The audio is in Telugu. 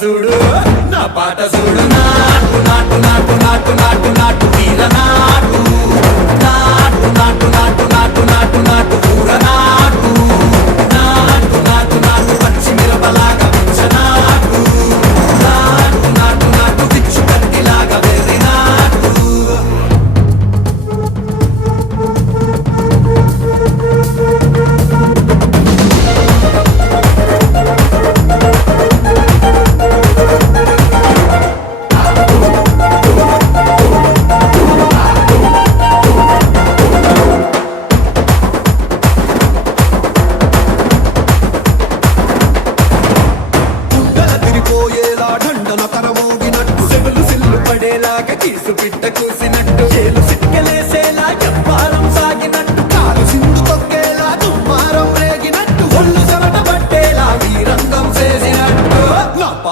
చూడు నా పాట చూడు నాటు నాటు నాటు నాటు నాటు నాటు తీర నాటు నాటు నాటు నాటు నాటు నాటు నాటు కూర నాటు నాటు నాటు నాటు పచ్చి మిరపలాగా పిచ్చ నాటు నాటు నాటు నాటు పిచ్చు కత్తిలాగా వెర్రి నాటు దండన కరమోగినట్టు సెవులు సిల్లు పడేలాగా కీసు పిట్ట కూసిన